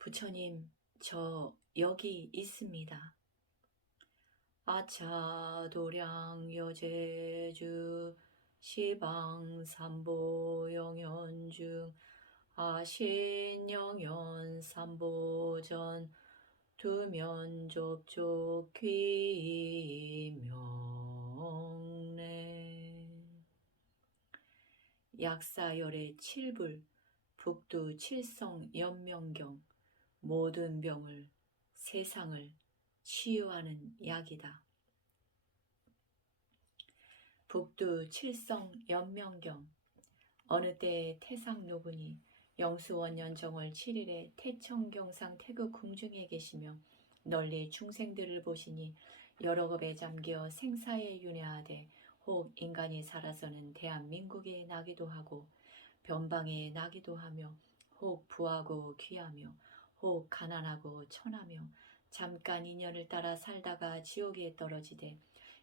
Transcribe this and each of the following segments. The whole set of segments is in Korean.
부처님, 저 여기 있습니다. 아차도량 여제주 시방삼보 영현중 아신영현 삼보전 두면접촉 귀명래 약사열의 칠불 북두 칠성 연명경 모든 병을 세상을 치유하는 약이다. 북두 칠성 연명경 어느 때에 태상노분이 영수원년 정월 7일에 태청경상 태극 궁중에 계시며 널리 중생들을 보시니 여러 겁에 잠겨 생사에 윤회하되 혹 인간이 살아서는 대한민국에 나기도 하고 변방에 나기도 하며 혹 부하고 귀하며 혹 가난하고 천하며 잠깐 인연을 따라 살다가 지옥에 떨어지되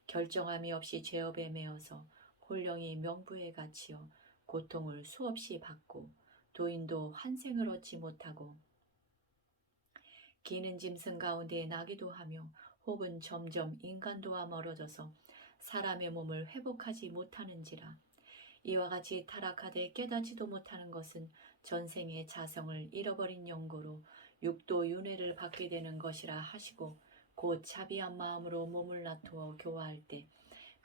결정함이 없이 죄업에 매어서 홀령이 명부에 갇히어 고통을 수없이 받고 도인도 환생을 얻지 못하고 기는 짐승 가운데 나기도 하며 혹은 점점 인간도와 멀어져서 사람의 몸을 회복하지 못하는지라. 이와 같이 타락하되 깨닫지도 못하는 것은 전생의 자성을 잃어버린 영고로 육도 윤회를 받게 되는 것이라 하시고 곧 자비한 마음으로 몸을 놔두어 교화할 때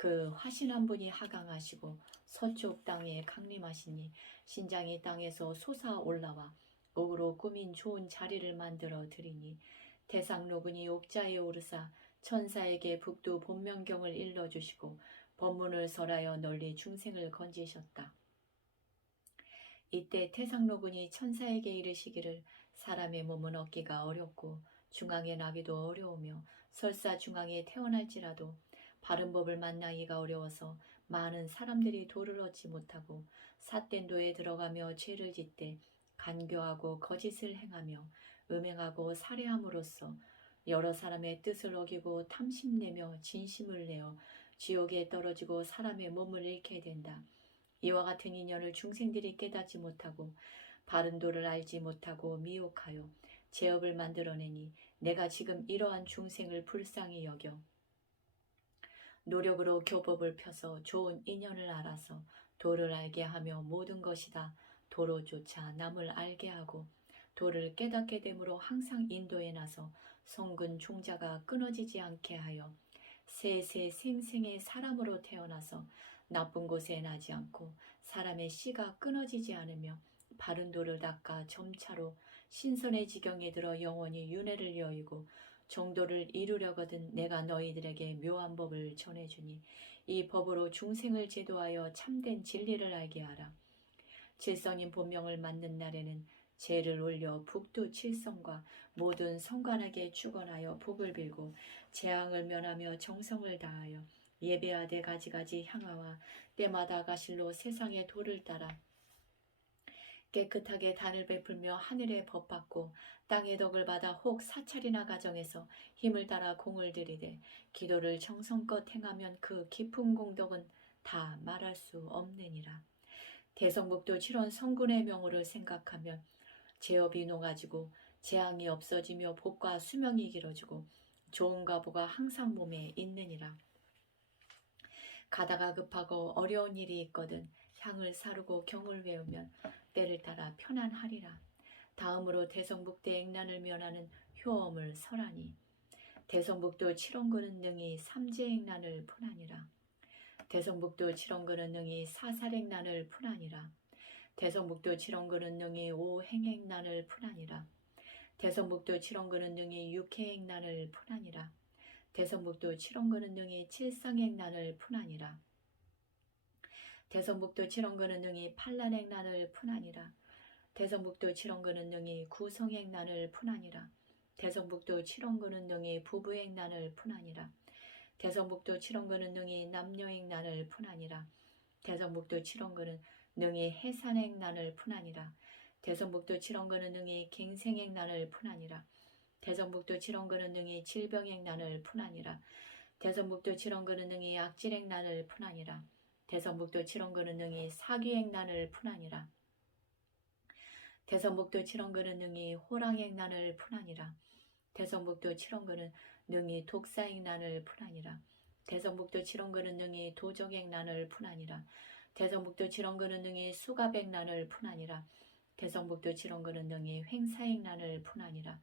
그 화신한 분이 하강하시고 서쪽 땅에 강림하시니 신장이 땅에서 솟아 올라와 옥으로 꾸민 좋은 자리를 만들어 드리니 대상로분이 옥자에 오르사 천사에게 북두 본명경을 일러주시고 법문을 설하여 널리 중생을 건지셨다. 이때 태상로군이 천사에게 이르시기를 사람의 몸은 얻기가 어렵고 중앙에 나기도 어려우며 설사 중앙에 태어날지라도 바른 법을 만나기가 어려워서 많은 사람들이 도를 얻지 못하고 삿된 도에 들어가며 죄를 짓되 간교하고 거짓을 행하며 음행하고 살해함으로써 여러 사람의 뜻을 어기고 탐심내며 진심을 내어 지옥에 떨어지고 사람의 몸을 잃게 된다. 이와 같은 인연을 중생들이 깨닫지 못하고 바른 도를 알지 못하고 미혹하여 죄업을 만들어내니 내가 지금 이러한 중생을 불쌍히 여겨 노력으로 교법을 펴서 좋은 인연을 알아서 도를 알게 하며 모든 것이다 도로 쫓아 남을 알게 하고 도를 깨닫게 되므로 항상 인도에 나서 성근 종자가 끊어지지 않게 하여 세세 생생의 사람으로 태어나서 나쁜 곳에 나지 않고 사람의 씨가 끊어지지 않으며 바른 도를 닦아 점차로 신선의 지경에 들어 영원히 윤회를 여의고 정도를 이루려거든 내가 너희들에게 묘한 법을 전해주니 이 법으로 중생을 제도하여 참된 진리를 알게 하라. 칠성인 본명을 맞는 날에는 제를 올려 북두 칠성과 모든 성관에게 축원하여 복을 빌고 재앙을 면하며 정성을 다하여 예배하되 가지가지 향하와 때마다 가실로 세상의 도를 따라 깨끗하게 단을 베풀며 하늘의 법 받고 땅의 덕을 받아 혹 사찰이나 가정에서 힘을 따라 공을 들이되 기도를 정성껏 행하면 그 깊은 공덕은 다 말할 수 없느니라. 대성북도 칠원 성군의 명호를 생각하면 제업이 녹아지고 재앙이 없어지며 복과 수명이 길어지고 좋은 가보가 항상 몸에 있느니라. 가다가 급하고 어려운 일이 있거든 향을 사르고 경을 외우면 때를 따라 편안하리라. 다음으로 대성북대 액난을 면하는 효엄을 설하니 대성북도 칠원군은 능히 삼재액난을 푼하니라. 대성북도 칠원군은 능히 사살액난을 푼하니라. 대성북도 칠원군은 능히 오행액난을 푼하니라. 대성북도 칠원군은 능히 육해액난을 푼하니라. 대성북도 칠원군은 능히 칠상액난을 푼하니라. 대성북도 칠원군은 능히 판란액난을 푼하니라. 대성북도 칠원군은 능히 구성액난을 푼하니라. 대성북도 칠원군은 능히 부부액난을 푼하니라. 대성북도 칠원군은 능히 남녀액난을 푼하니라. 대성북도 칠원군은 능히 해산액난을 푼하니라. 대성북도 칠원군은 능히 갱생액난을 푼하니라. 대성북도 칠원군은 능히 질병액난을 푼하니라. 대성북도 칠원군은 능히 악질액난을 푼하니라. 대성북도 칠원군은 능히 사기액난을 푼하니라. 대성북도 칠원근은 능히 호랑행난을 푼하니라. 대성북도 칠원근은 능히 독사행난을 푼하니라. 대성북도 칠원근은 능히 도적행난을 푼하니라. 대성북도 칠원근은 능히 수갑행난을 푼하니라. 대성북도 칠원근은 능히 횡사행난을 푼하니라.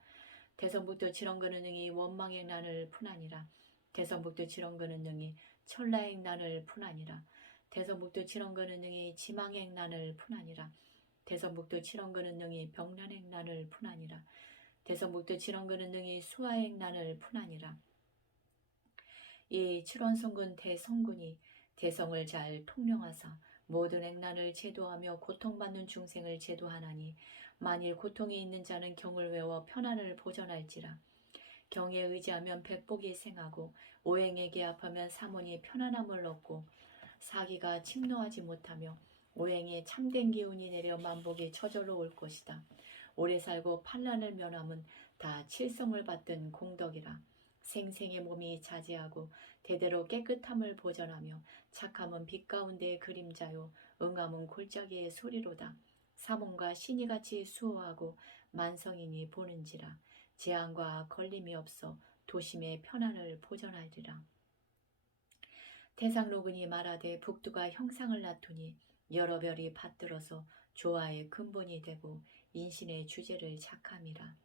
대성북도 칠원근은 능히 원망행난을 푼하니라. 대성북도 칠원근은 능히 천라행난을 푼하니라. 대성북도 칠원근은 능히 지망행난을 푼하니라. 대성북도 칠원근은 능히 병난행난을 푼하니라. 대성북도 칠원근은 능히 수하행난을 푼하니라. 이 칠원성군 대성군이 대성을 잘 통령하사 모든 행난을 제도하며 고통받는 중생을 제도하나니 만일 고통이 있는 자는 경을 외워 편안을 보전할지라. 경에 의지하면 백복이 생하고 오행에 개합하면 사문이 편안함을 얻고 사기가 침노하지 못하며 오행에 참된 기운이 내려 만복이 저절로 올 것이다. 오래 살고 판란을 면함은 다 칠성을 받든 공덕이라. 생생의 몸이 자제하고 대대로 깨끗함을 보전하며 착함은 빛 가운데의 그림자요 응함은 골짜기의 소리로다. 사몽과 신이같이 수호하고 만성인이 보는지라. 재앙과 걸림이 없어 도심의 편안을 보전하리라. 태상로근이 말하되 북두가 형상을 낳더니 여러 별이 받들어서 조화의 근본이 되고 인신의 주제를 작함이라.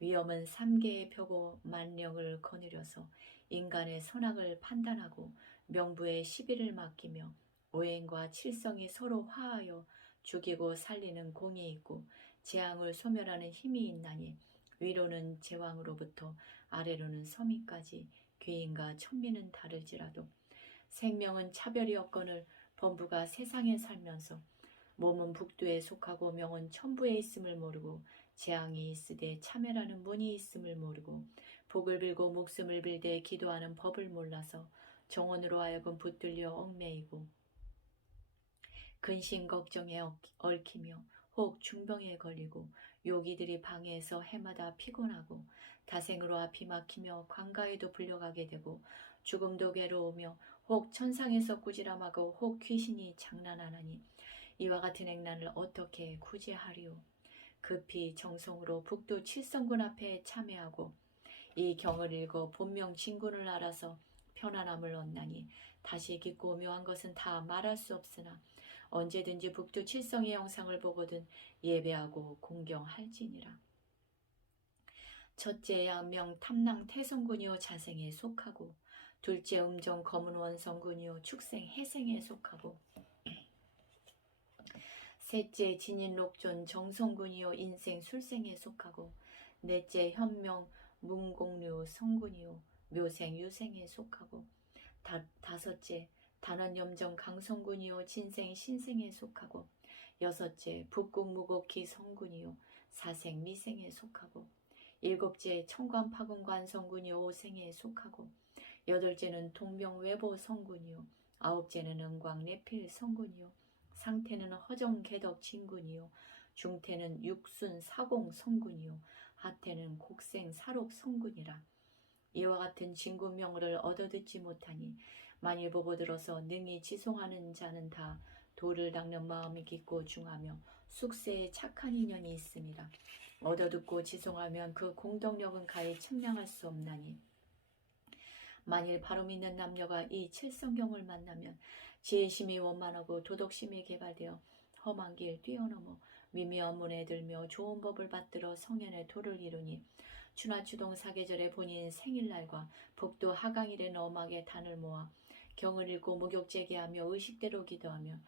위엄은 삼계의 펴고 만령을 거느려서 인간의 선악을 판단하고 명부의 시비를 맡기며 오행과 칠성이 서로 화하여 죽이고 살리는 공이 있고 재앙을 소멸하는 힘이 있나니 위로는 제왕으로부터 아래로는 서민까지 귀인과 천민은 다를지라도 생명은 차별이 없거늘 범부가 세상에 살면서 몸은 북두에 속하고 명은 천부에 있음을 모르고 재앙이 있으되 참회라는 문이 있음을 모르고 복을 빌고 목숨을 빌되 기도하는 법을 몰라서 정원으로 하여금 붙들려 얽매이고 근심 걱정에 얽히며 혹 중병에 걸리고 요기들이 방해해서 해마다 피곤하고 다생으로 앞이 막히며 관가에도 불려가게 되고 죽음도 괴로우며 혹 천상에서 꾸지람하고 혹 귀신이 장난하나니 이와 같은 행난을 어떻게 구제하리오. 급히 정성으로 북두 칠성군 앞에 참회하고 이 경을 읽어 본명 진군을 알아서 편안함을 얻나니 다시 깊고 묘한 것은 다 말할 수 없으나 언제든지 북두 칠성의 영상을 보거든 예배하고 공경할지니라. 첫째 양명 탐낭 태성군이요 자생에 속하고 둘째 음정 검은 원성군이요 축생 해생에 속하고 셋째 진인록존 정성군이요 인생 술생에 속하고 넷째 현명 문공류 성군이요 묘생 유생에 속하고 다섯째 단원염정 강성군이요 진생 신생에 속하고 여섯째 북국무곡기 성군이요 사생 미생에 속하고 일곱째 청관파군관 성군이요 오생에 속하고 여덟째는 동명외보 성군이요 아홉째는 은광내필 성군이요 상태는 허정개덕 진군이요 중태는 육순 사공 성군이요 하태는 곡생 사록 성군이라. 이와 같은 진군명을 얻어듣지 못하니 만일 보고 들어서 능히 지송하는 자는 다 도를 닦는 마음이 깊고 중하며 숙세에 착한 인연이 있습니다. 얻어듣고 지송하면 그 공덕력은 가히 측량할 수 없나니 만일 바로 믿는 남녀가 이 칠성경을 만나면 지혜심이 원만하고 도덕심이 개발되어 험한 길 뛰어넘어 미미한 문에 들며 좋은 법을 받들어 성현의 도를 이루니 추나추동 사계절에 본인 생일날과 북두 하강일에 엄하게 단을 모아 경을 읽고 목욕제기하며 의식대로 기도하며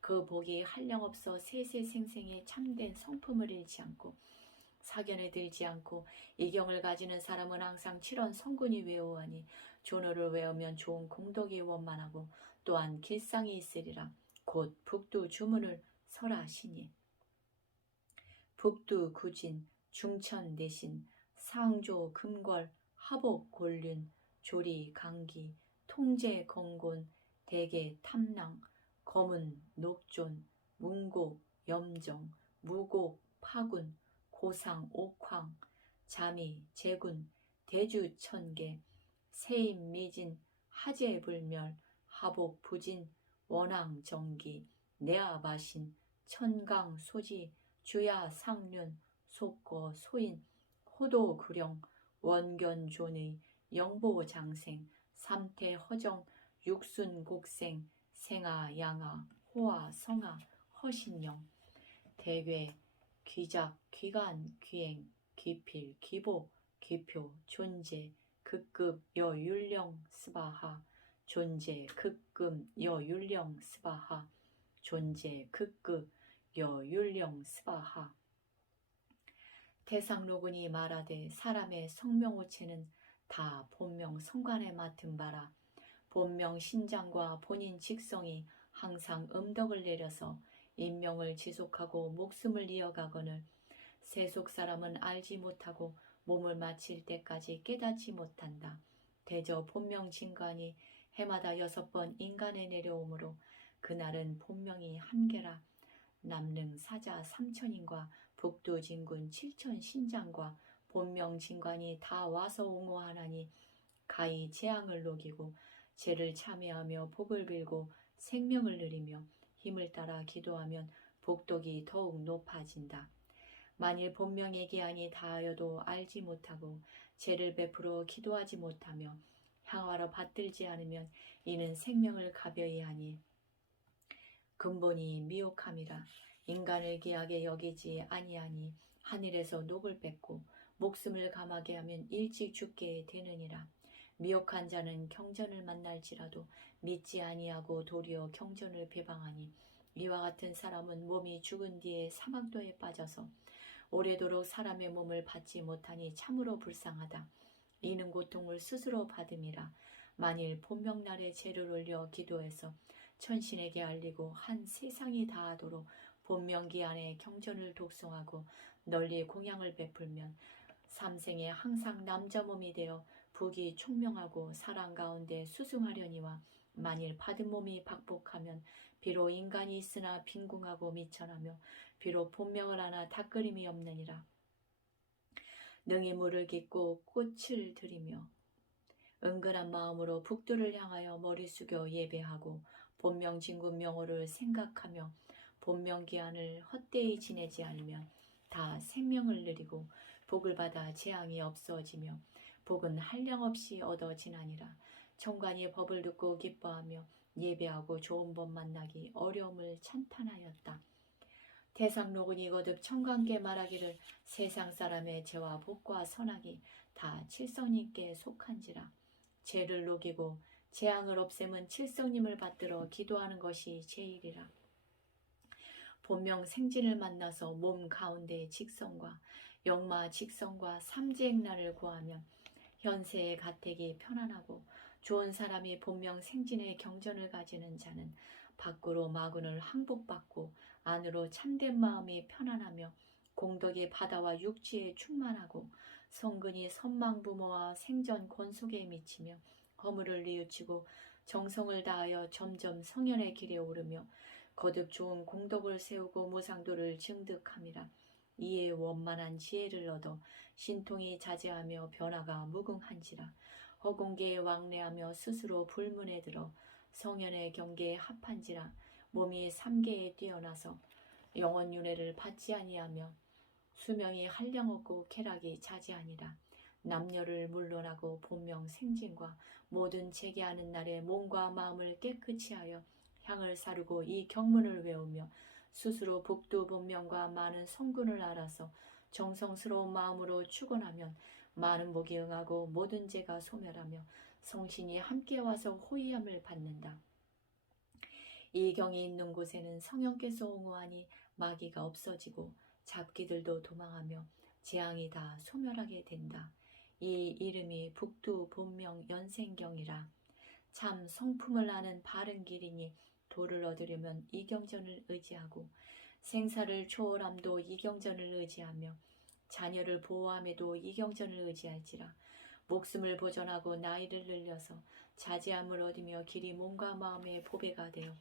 그 복이 한량없어 세세생생에 참된 성품을 잃지 않고 사견에 들지 않고 이 경을 가지는 사람은 항상 칠원 성군이 외우하니 존어를 외우면 좋은 공덕이 원만하고 또한 길상이 있으리라. 곧 북두 주문을 설하시니 북두 구진 중천 대신 상조 금궐 하복 곤륜 조리 강기 통제 건곤 대계 탐낭 검은 녹존 문곡 염정 무곡 파군 고상 옥황 자미 제군 대주 천계 세임 미진 하제 불멸 하복 부진 원앙 정기 내아 마신 천강 소지 주야 상륜 속거 소인 호도 구령 원견존의 영보장생 삼태 허정 육순곡생 생아 양아 호아 성아 허신영 대괴 귀작 귀간 귀행 귀필 귀보 귀표 존재 극급 여율령 스바하 존재 극금 여율령 스바하 존재 극급 여율령 스바하 태상로군이 말하되 사람의 성명호체는 다 본명 성관에 맡은 바라 본명 신장과 본인 직성이 항상 음덕을 내려서 인명을 지속하고 목숨을 이어가거늘 세속 사람은 알지 못하고 몸을 마칠 때까지 깨닫지 못한다. 대저 본명 진관이 해마다 6번 인간에 내려오므로 그날은 본명이 한계라. 남릉 사자 3천인과 북도 진군 7천 신장과 본명 진관이 다 와서 옹호하나니 가히 재앙을 녹이고 죄를 참회하며 복을 빌고 생명을 누리며 힘을 따라 기도하면 복덕이 더욱 높아진다. 만일 본명의 기한이 다하여도 알지 못하고 죄를 베풀어 기도하지 못하며 향하러 받들지 않으면 이는 생명을 가벼이 하니 근본이 미혹함이라. 인간을 귀하게 여기지 아니하니 하늘에서 녹을 뺏고 목숨을 감하게 하면 일찍 죽게 되느니라. 미혹한 자는 경전을 만날지라도 믿지 아니하고 도리어 경전을 비방하니 이와 같은 사람은 몸이 죽은 뒤에 사막도에 빠져서 오래도록 사람의 몸을 받지 못하니 참으로 불쌍하다. 이는 고통을 스스로 받음이라. 만일 본명날에 제를 올려 기도해서 천신에게 알리고 한 세상이 다하도록 본명기 안에 경전을 독송하고 널리 공양을 베풀면 삼생에 항상 남자 몸이 되어 북이 총명하고 사랑 가운데 수승하려니와 만일 받은 몸이 박복하면 비록 인간이 있으나 빈궁하고 미천하며 비록 본명을 하나 닦으림이 없느니라. 능히 물을 깃고 꽃을 들이며 은근한 마음으로 북두를 향하여 머리 숙여 예배하고 본명 진군 명호를 생각하며 본명 기한을 헛되이 지내지 않으면 다 생명을 누리고 복을 받아 재앙이 없어지며 복은 한량없이 얻어지나니라. 청관이 법을 듣고 기뻐하며 예배하고 좋은 법 만나기 어려움을 찬탄하였다. 태상로군이 거듭 청관께 말하기를 세상 사람의 죄와 복과 선악이 다 칠성님께 속한지라. 죄를 녹이고 재앙을 없애면 칠성님을 받들어 기도하는 것이 제일이라. 본명 생진을 만나서 몸 가운데 직성과 영마 직성과 삼재행란을 구하면 현세의 가택이 편안하고 좋은 사람이 본명 생진의 경전을 가지는 자는 밖으로 마군을 항복받고 안으로 참된 마음이 편안하며 공덕이 바다와 육지에 충만하고 성근이 선망부모와 생전 권속에 미치며 허물을 뉘우치고 정성을 다하여 점점 성현의 길에 오르며 거듭 좋은 공덕을 세우고 무상도를 증득함이라. 이에 원만한 지혜를 얻어 신통이 자제하며 변화가 무궁한지라. 허공계에 왕래하며 스스로 불문에 들어 성현의 경계에 합한지라. 몸이 삼계에 뛰어나서 영원윤회를 받지 아니하며 수명이 한량없고 쾌락이 자제하니라. 남녀를 물론하고 본명 생진과 모든 재개하는 날에 몸과 마음을 깨끗이 하여 향을 사르고 이 경문을 외우며 스스로 복두 본명과 많은 성군을 알아서 정성스러운 마음으로 축원하면 많은 복이 응하고 모든 죄가 소멸하며 성신이 함께 와서 호의함을 받는다. 이 경이 있는 곳에는 성령께서 옹호하니 마귀가 없어지고 잡기들도 도망하며 재앙이 다 소멸하게 된다. 이 이름이 북두 본명 연생경이라. 참 성품을 아는 바른 길이니 도를 얻으려면 이 경전을 의지하고 생사를 초월함도 이 경전을 의지하며 자녀를 보호함에도 이 경전을 의지할지라. 목숨을 보존하고 나이를 늘려서 자제함을 얻으며 길이 몸과 마음의 보배가 되어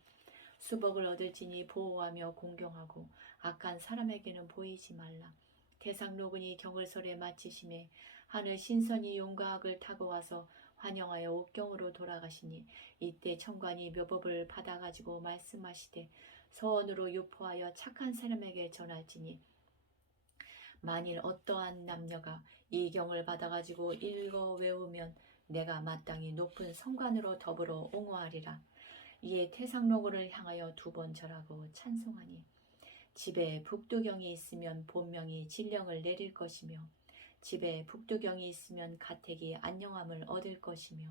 수복을 얻을지니 보호하며 공경하고 악한 사람에게는 보이지 말라. 태상로군이 경을설에 마치심에 하늘 신선이 용과 악을 타고 와서 환영하여 옥경으로 돌아가시니 이때 청관이 묘법을 받아가지고 말씀하시되 서원으로 유포하여 착한 사람에게 전할지니 만일 어떠한 남녀가 이 경을 받아가지고 읽어 외우면 내가 마땅히 높은 성관으로 더불어 옹호하리라. 이에 태상로고를 향하여 2번 절하고 찬송하니 집에 북두경이 있으면 본명이 진령을 내릴 것이며 집에 북두경이 있으면 가택이 안녕함을 얻을 것이며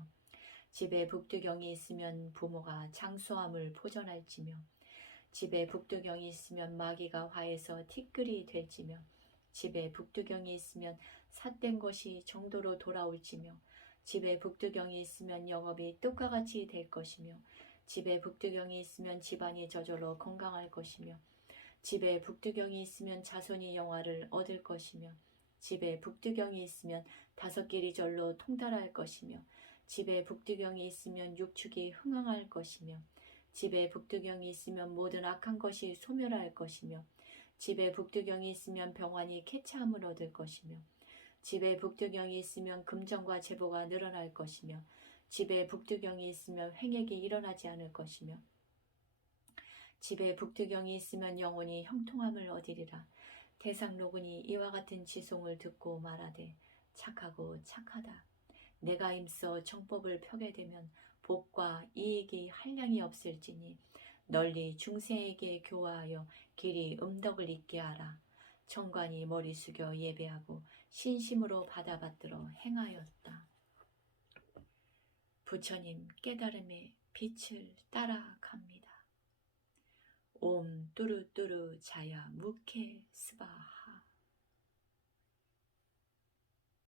집에 북두경이 있으면 부모가 장수함을 보전할지며 집에 북두경이 있으면 마귀가 화해서 티끌이 될지며 집에 북두경이 있으면 삿된 것이 정도로 돌아올지며 집에 북두경이 있으면 영업이 떡과 같이 될 것이며 집에 북두경이 있으면 집안이 저절로 건강할 것이며 집에 북두경이 있으면 자손이 영화를 얻을 것이며 집에 북두경이 있으면 5길이 절로 통달할 것이며 집에 북두경이 있으면 육축이 흥황할 것이며 집에 북두경이 있으면 모든 악한 것이 소멸할 것이며 집에 북두경이 있으면 병환이 쾌차함을 얻을 것이며 집에 북두경이 있으면 금전과 재보가 늘어날 것이며 집에 북두경이 있으면 횡액이 일어나지 않을 것이며 집에 북두경이 있으면 영혼이 형통함을 얻으리라. 태상로군이 이와 같은 지송을 듣고 말하되 착하고 착하다. 내가 임써 정법을 펴게 되면 복과 이익이 한량이 없을지니 널리 중생에게 교화하여 길이 음덕을 있게 하라. 청관이 머리 숙여 예배하고 신심으로 받아받들어 행하였다. 부처님 깨달음의 빛을 따라갑니다. 옴 뚜루뚜루 자야 무케 스바하.